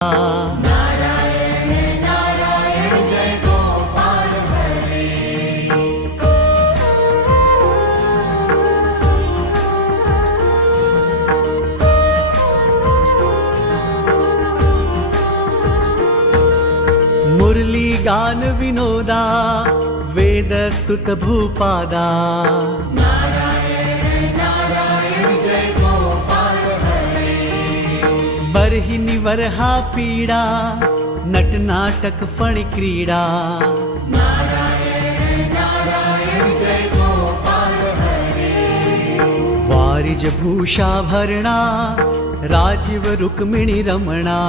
नारायण नारायण जय गोपाल हरे। मुरली गान विनोदा वेद स्तुत भूपादा। नारायण नारायण जय गोपाल हरे। बरहि निवरहा पीड़ा नट नाटक फण क्रीड़ा। नारायण नारायण जय गोपाल हरे। वारिज भूषा भरणा राजीव रुक्मिणी रमणा।